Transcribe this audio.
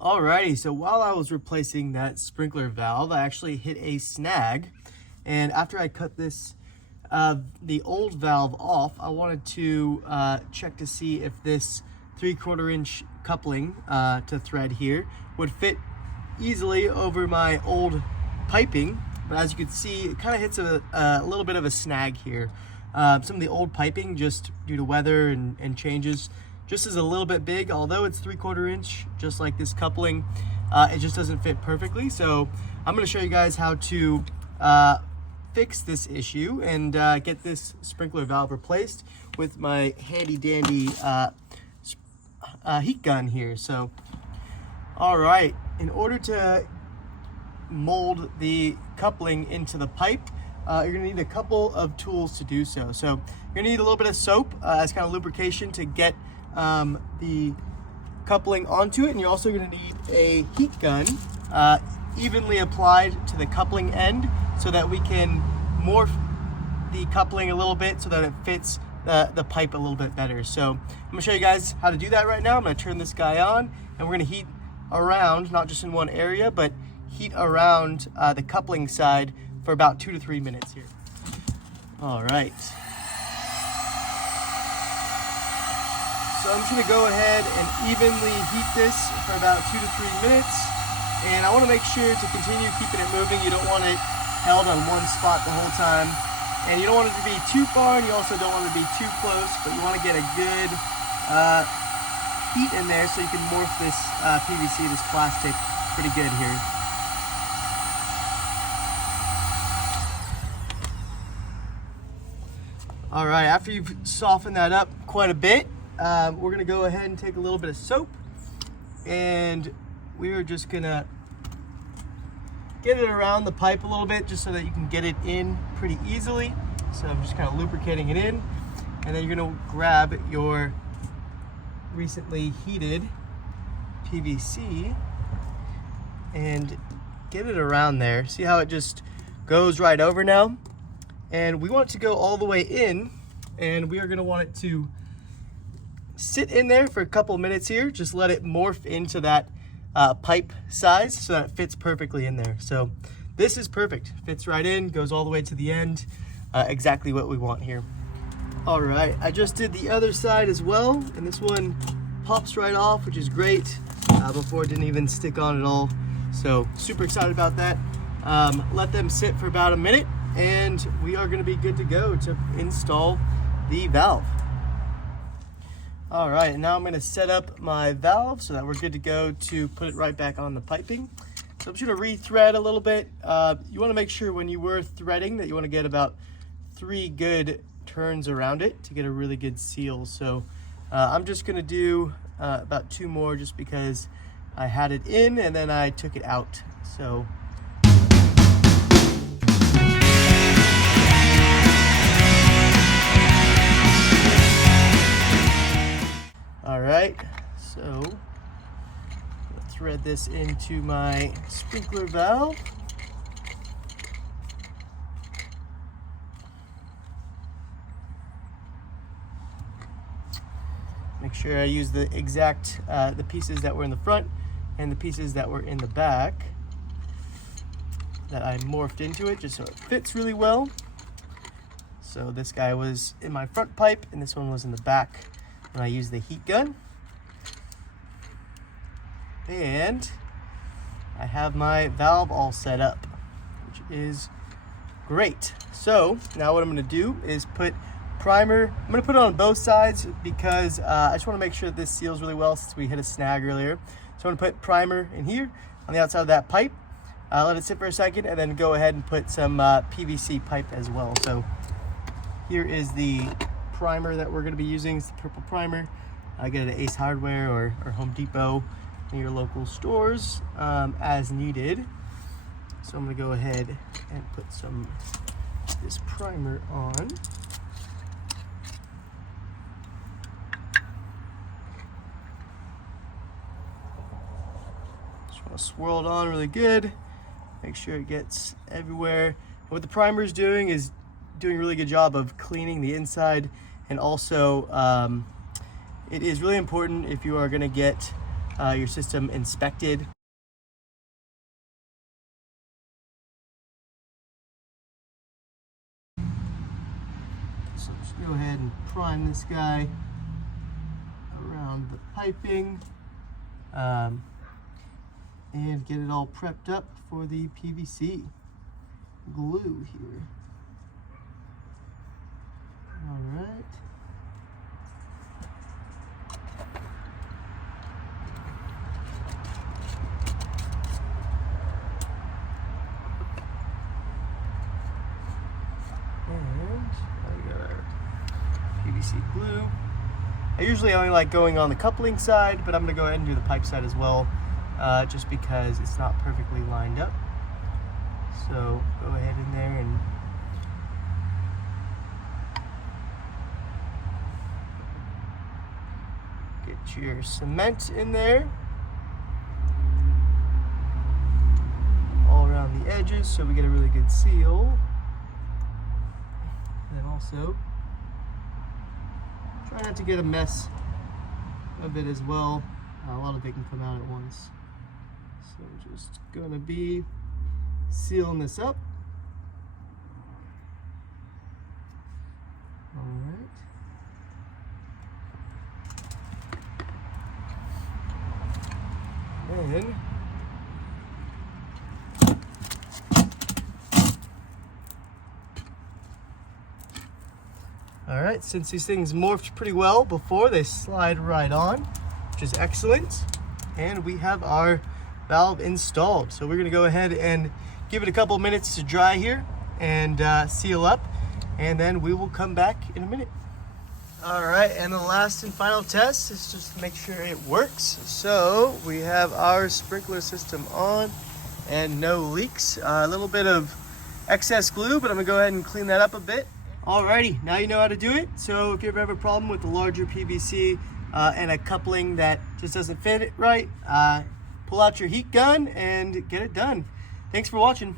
Alrighty, so while I was replacing that sprinkler valve, I actually hit a snag. And after I cut the old valve off, I wanted to check to see if this 3/4 inch coupling to thread here would fit easily over my old piping. But as you can see, it kind of hits a little bit of a snag here. Some of the old piping, just due to weather and changes, just is a little bit big. Although it's 3/4 inch, just like this coupling, it just doesn't fit perfectly. So I'm going to show you guys how to fix this issue and get this sprinkler valve replaced with my handy dandy heat gun here. So, all right, in order to mold the coupling into the pipe, you're gonna need a couple of tools to do so. So you're gonna need a little bit of soap as kind of lubrication to get the coupling onto it, and you're also gonna need a heat gun evenly applied to the coupling end so that we can morph the coupling a little bit so that it fits the pipe a little bit better. So I'm gonna show you guys how to do that right now. I'm gonna turn this guy on and we're gonna heat around, not just in one area, but heat around the coupling side for about 2 to 3 minutes here. All right. So I'm just gonna go ahead and evenly heat this for about 2 to 3 minutes. And I wanna make sure to continue keeping it moving. You don't want it held on one spot the whole time. And you don't want it to be too far, and you also don't want it to be too close, but you wanna get a good heat in there so you can morph this PVC, this plastic, pretty good here. All right, after you've softened that up quite a bit, we're gonna go ahead and take a little bit of soap, and we are just gonna get it around the pipe a little bit just so that you can get it in pretty easily. So I'm just kind of lubricating it in, and then you're gonna grab your recently heated PVC and get it around there. See how it just goes right over now? And we want it to go all the way in, and we are gonna want it to sit in there for a couple minutes here. Just let it morph into that pipe size so that it fits perfectly in there. So this is perfect, fits right in, goes all the way to the end, exactly what we want here. All right, I just did the other side as well, and this one pops right off, which is great. Before it didn't even stick on at all. So super excited about that. Let them sit for about a minute, and we are gonna be good to go to install the valve. All right, and now I'm gonna set up my valve so that we're good to go to put it right back on the piping. So I'm just gonna re-thread a little bit. You wanna make sure when you were threading that you wanna get about 3 good turns around it to get a really good seal. So I'm just gonna do about 2 more just because I had it in and then I took it out. So all right, so let's thread this into my sprinkler valve. Make sure I use the exact, the pieces that were in the front and the pieces that were in the back that I morphed into it just so it fits really well. So this guy was in my front pipe and this one was in the back when I used the heat gun. And I have my valve all set up, which is great. So now what I'm gonna do is put primer. I'm gonna put it on both sides because I just wanna make sure that this seals really well since we hit a snag earlier. So I'm gonna put primer in here on the outside of that pipe, let it sit for a second, and then go ahead and put some PVC pipe as well. So here is the primer that we're gonna be using. It's the purple primer. I get it at Ace Hardware or Home Depot in your local stores as needed. So I'm gonna go ahead and put some this primer on. Just wanna swirl it on really good. Make sure it gets everywhere. And what the primer is doing is doing a really good job of cleaning the inside, and also it is really important if you are going to get your system inspected. So just go ahead and prime this guy around the piping and get it all prepped up for the PVC glue here. All right. And I got our PVC glue. I usually only like going on the coupling side, but I'm gonna go ahead and do the pipe side as well, just because it's not perfectly lined up. So go ahead in there and get your cement in there all around the edges so we get a really good seal. And then also try not to get a mess of it as well. A lot of it can come out at once. So I'm just gonna be sealing this up. All right. Then all right, since these things morphed pretty well before, they slide right on, which is excellent. And we have our valve installed. So we're gonna go ahead and give it a couple minutes to dry here and seal up, and then we will come back in a minute. All right, and the last and final test is just to make sure it works. So we have our sprinkler system on and no leaks. A little bit of excess glue, but I'm gonna go ahead and clean that up a bit. Alrighty, now you know how to do it. So if you ever have a problem with the larger PVC and a coupling that just doesn't fit it right, pull out your heat gun and get it done. Thanks for watching.